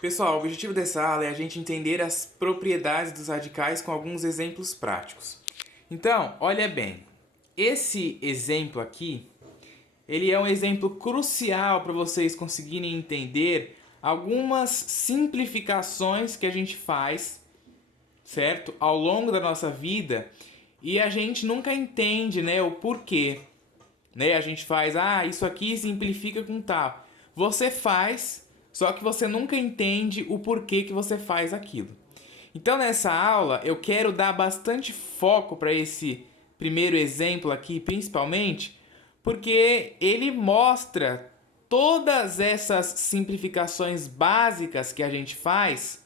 Pessoal, o objetivo dessa aula é a gente entender as propriedades dos radicais com alguns exemplos práticos. Então, olha bem, esse exemplo aqui, ele é um exemplo crucial para vocês conseguirem entender algumas simplificações que a gente faz, certo? Ao longo da nossa vida e a gente nunca entende, né, o porquê. Né? A gente faz, isso aqui simplifica com tal. Você faz, só que você nunca entende o porquê que você faz aquilo. Então nessa aula eu quero dar bastante foco para esse primeiro exemplo aqui, principalmente, porque ele mostra todas essas simplificações básicas que a gente faz,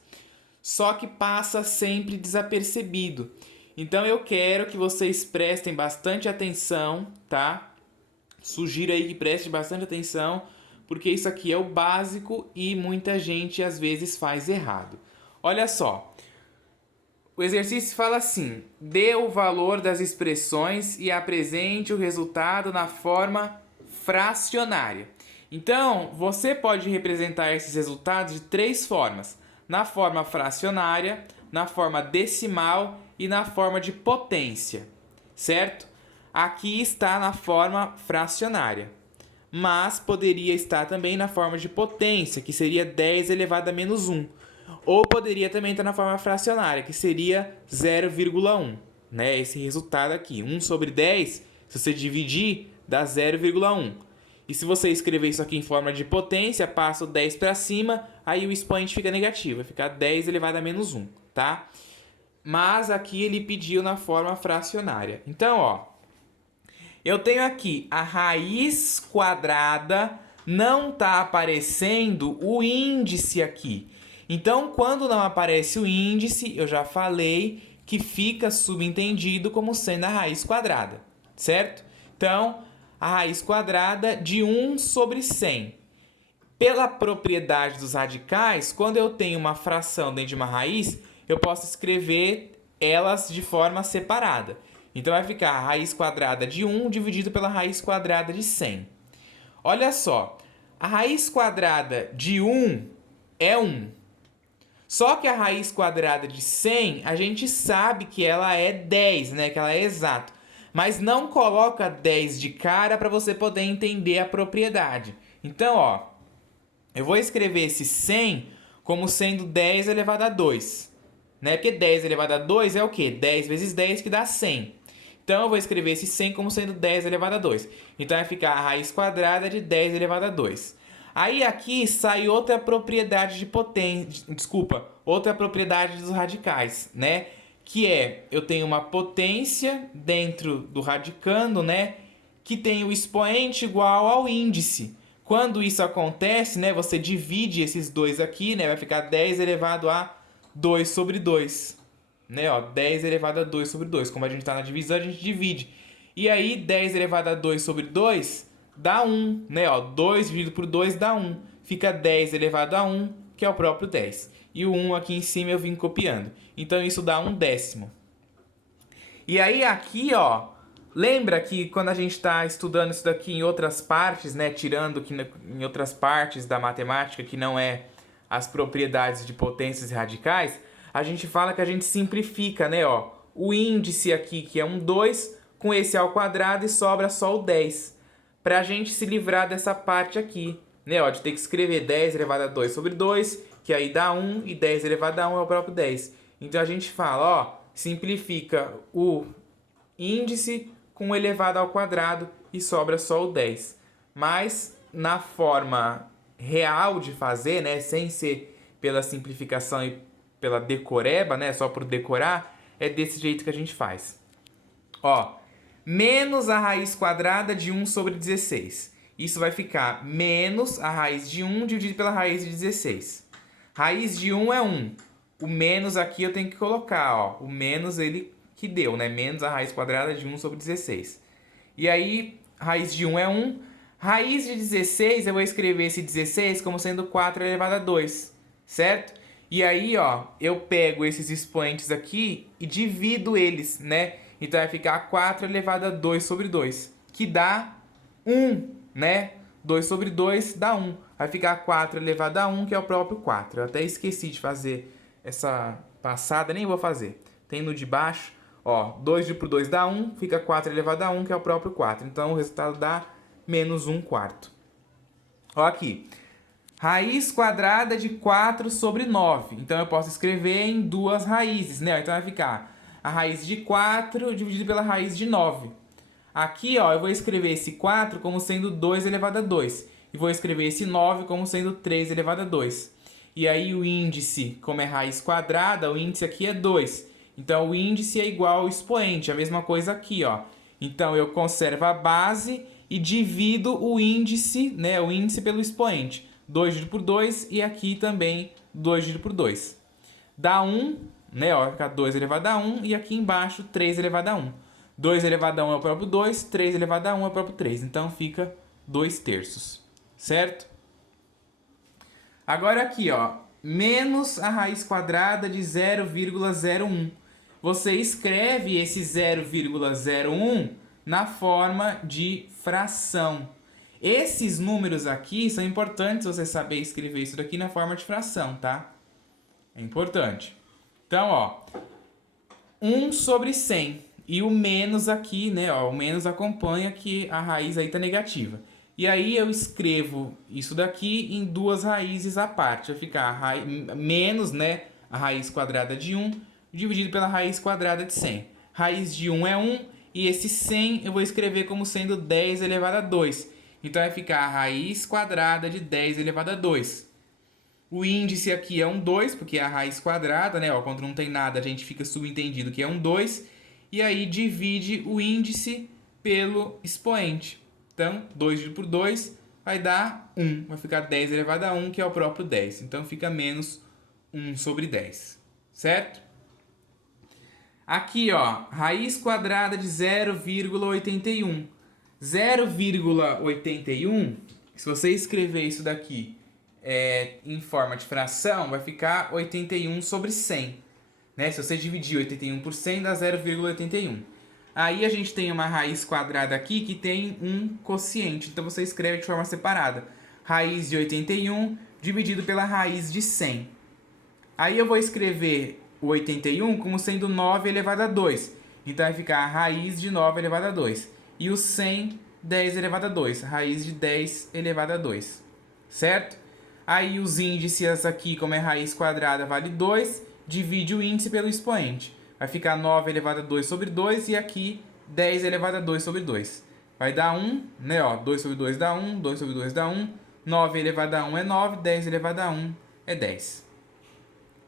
só que passa sempre desapercebido. Então eu quero que vocês prestem bastante atenção, tá? Sugiro aí que preste bastante atenção, porque isso aqui é o básico e muita gente às vezes faz errado. Olha só, o exercício fala assim: dê o valor das expressões e apresente o resultado na forma fracionária. Então, você pode representar esses resultados de três formas: na forma fracionária, na forma decimal e na forma de potência, certo? Aqui está na forma fracionária, mas poderia estar também na forma de potência, que seria 10 elevado a menos 1. Ou poderia também estar na forma fracionária, que seria 0,1. Né? Esse resultado aqui, 1 sobre 10, se você dividir, dá 0,1. E se você escrever isso aqui em forma de potência, passa o 10 para cima, aí o expoente fica negativo, vai ficar 10 elevado a menos 1, tá? Mas aqui ele pediu na forma fracionária. Então, ó, eu tenho aqui a raiz quadrada, não está aparecendo o índice aqui. Então, quando não aparece o índice, eu já falei que fica subentendido como sendo a raiz quadrada, certo? Então, a raiz quadrada de 1 sobre 100. Pela propriedade dos radicais, quando eu tenho uma fração dentro de uma raiz, eu posso escrever elas de forma separada. Então vai ficar a raiz quadrada de 1 dividido pela raiz quadrada de 100. Olha só, a raiz quadrada de 1 é 1. Só que a raiz quadrada de 100, a gente sabe que ela é 10, né? Que ela é exata. Mas não coloca 10 de cara para você poder entender a propriedade. Então, ó, eu vou escrever esse 100 como sendo 10 elevado a 2. Né? Porque 10 elevado a 2 é o quê? 10 vezes 10 que dá 100. Então eu vou escrever esse 100 como sendo 10 elevado a 2. Então vai ficar a raiz quadrada de 10 elevado a 2. Aí aqui sai outra propriedade de potência, outra propriedade dos radicais, né? Que é, eu tenho uma potência dentro do radicando, né? Que tem o expoente igual ao índice. Quando isso acontece, né? Você divide esses dois aqui, né? Vai ficar 10 elevado a 2 sobre 2. Né, ó, 10 elevado a 2 sobre 2. Como a gente está na divisão, a gente divide. E aí, 10 elevado a 2 sobre 2 dá 1. Né, ó, 2 dividido por 2 dá 1. Fica 10 elevado a 1, que é o próprio 10. E o 1 aqui em cima eu vim copiando. Então, isso dá 1/10. E aí, aqui, ó, lembra que quando a gente está estudando isso daqui em outras partes, né, tirando que em outras partes da matemática, que não é as propriedades de potências e radicais, a gente fala que a gente simplifica, né, ó, o índice aqui, que é um 2, com esse ao quadrado e sobra só o 10. Pra gente se livrar dessa parte aqui, né, ó, de ter que escrever 10 elevado a 2 sobre 2, que aí dá 1, e 10 elevado a 1 é o próprio 10. Então a gente fala, ó, simplifica o índice com o elevado ao quadrado e sobra só o 10. Mas na forma real de fazer, né, sem ser pela simplificação e pela decoreba, né, só por decorar, é desse jeito que a gente faz. Ó, menos a raiz quadrada de 1 sobre 16. Isso vai ficar menos a raiz de 1 dividido pela raiz de 16. Raiz de 1 é 1. O menos aqui eu tenho que colocar, ó, o menos ele que deu, né, menos a raiz quadrada de 1 sobre 16. E aí, raiz de 1 é 1. Raiz de 16, eu vou escrever esse 16 como sendo 4 elevado a 2, certo? E aí, ó, eu pego esses expoentes aqui e divido eles, né? Então vai ficar 4 elevado a 2 sobre 2, que dá 1, né? 2 sobre 2 dá 1. Vai ficar 4 elevado a 1, que é o próprio 4. Eu até esqueci de fazer essa passada, nem vou fazer. Tem no de baixo, ó, 2 dividido por 2 dá 1, fica 4 elevado a 1, que é o próprio 4. Então, o resultado dá menos 1 quarto. Ó aqui, raiz quadrada de 4 sobre 9. Então, eu posso escrever em duas raízes, né? Então, vai ficar a raiz de 4 dividido pela raiz de 9. Aqui, ó, eu vou escrever esse 4 como sendo 2 elevado a 2. E vou escrever esse 9 como sendo 3 elevado a 2. E aí, o índice, como é raiz quadrada, o índice aqui é 2. Então, o índice é igual ao expoente. A mesma coisa aqui, ó. Então, eu conservo a base e divido o índice, né, o índice pelo expoente. 2 dividido por 2 e aqui também 2 dividido por 2. Dá 1, né, ó, vai ficar 2 elevado a 1 e aqui embaixo 3 elevado a 1. 2 elevado a 1 é o próprio 2, 3 elevado a 1 é o próprio 3. Então, fica 2 terços, certo? Agora aqui, ó, menos a raiz quadrada de 0,01. Você escreve esse 0,01 na forma de fração. Esses números aqui são importantes você saber escrever isso daqui na forma de fração, tá? É importante. Então, ó, 1 sobre 100. E o menos aqui, né, ó, o menos acompanha que a raiz aí tá negativa. E aí eu escrevo isso daqui em duas raízes à parte. Vai ficar menos, né, a raiz quadrada de 1 dividido pela raiz quadrada de 100. Raiz de 1 é 1 e esse 100 eu vou escrever como sendo 10 elevado a 2. Então vai ficar a raiz quadrada de 10 elevado a 2. O índice aqui é um 2, porque é a raiz quadrada, né? Ó, quando não tem nada, a gente fica subentendido que é um 2. E aí divide o índice pelo expoente. Então, 2 dividido por 2 vai dar 1. Vai ficar 10 elevado a 1, que é o próprio 10. Então, fica menos 1 sobre 10. Certo? Aqui, ó, raiz quadrada de 0,81. 0,81, se você escrever isso daqui em forma de fração, vai ficar 81 sobre 100. Né? Se você dividir 81 por 100, dá 0,81. Aí a gente tem uma raiz quadrada aqui que tem um quociente. Então você escreve de forma separada. Raiz de 81 dividido pela raiz de 100. Aí eu vou escrever o 81 como sendo 9 elevado a 2. Então vai ficar a raiz de 9 elevado a 2. E o 100, 10 elevado a 2. Raiz de 10 elevado a 2. Certo? Aí os índices aqui, como é raiz quadrada, vale 2. Divide o índice pelo expoente. Vai ficar 9 elevado a 2 sobre 2 e aqui 10 elevado a 2 sobre 2. Vai dar 1, né? Ó, 2 sobre 2 dá 1, 2 sobre 2 dá 1, 9 elevado a 1 é 9, 10 elevado a 1 é 10.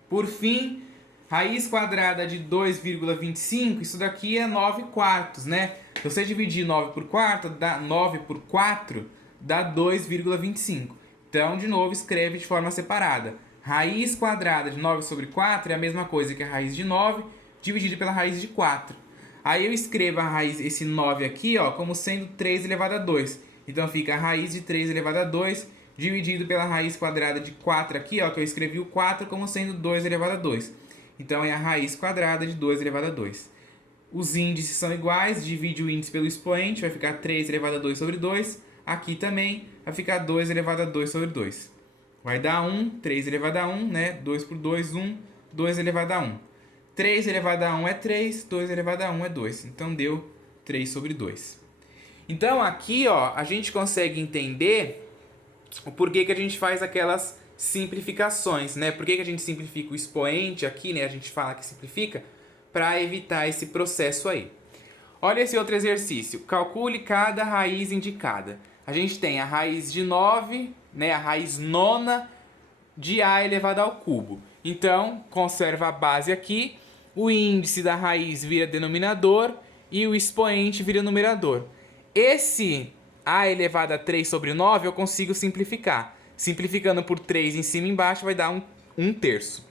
Por fim, raiz quadrada de 2,25, isso daqui é 9 quartos, né? Se você dividir 9 por 4, dá 9 por 4 dá 2,25. Então, de novo, escreve de forma separada. Raiz quadrada de 9 sobre 4 é a mesma coisa que a raiz de 9 dividido pela raiz de 4. Aí eu escrevo a raiz, esse 9 aqui, ó, como sendo 3 elevado a 2. Então fica a raiz de 3 elevado a 2 dividido pela raiz quadrada de 4 aqui, ó, que eu escrevi o 4 como sendo 2 elevado a 2. Então é a raiz quadrada de 2 elevado a 2. Os índices são iguais, divide o índice pelo expoente, vai ficar 3 elevado a 2 sobre 2. Aqui também vai ficar 2 elevado a 2 sobre 2. Vai dar 1, 3 elevado a 1, né? 2 por 2, 1, 2 elevado a 1. 3 elevado a 1 é 3, 2 elevado a 1 é 2. Então, deu 3 sobre 2. Então, aqui, ó, a gente consegue entender o porquê que a gente faz aquelas simplificações, né? Por que a gente simplifica o expoente aqui, né? A gente fala que simplifica para evitar esse processo aí. Olha esse outro exercício. Calcule cada raiz indicada. A gente tem a raiz de 9, né? A raiz nona de a elevado ao cubo. Então, conserva a base aqui. O índice da raiz vira denominador e o expoente vira numerador. Esse a elevado a 3 sobre 9 eu consigo simplificar. Simplificando por 3 em cima e embaixo vai dar 1 terço.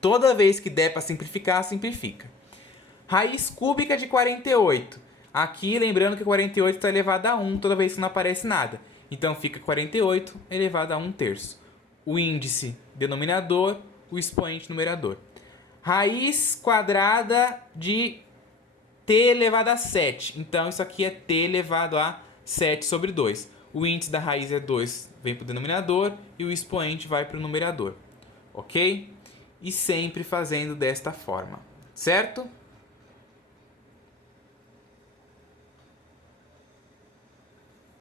Toda vez que der para simplificar, simplifica. Raiz cúbica de 48. Aqui, lembrando que 48 está elevado a 1 toda vez que não aparece nada. Então, fica 48 elevado a 1 terço. O índice denominador, o expoente numerador. Raiz quadrada de t elevado a 7. Então, isso aqui é t elevado a 7 sobre 2. o índice da raiz é 2, vem para o denominador, e o expoente vai para o numerador, ok? E sempre fazendo desta forma, certo?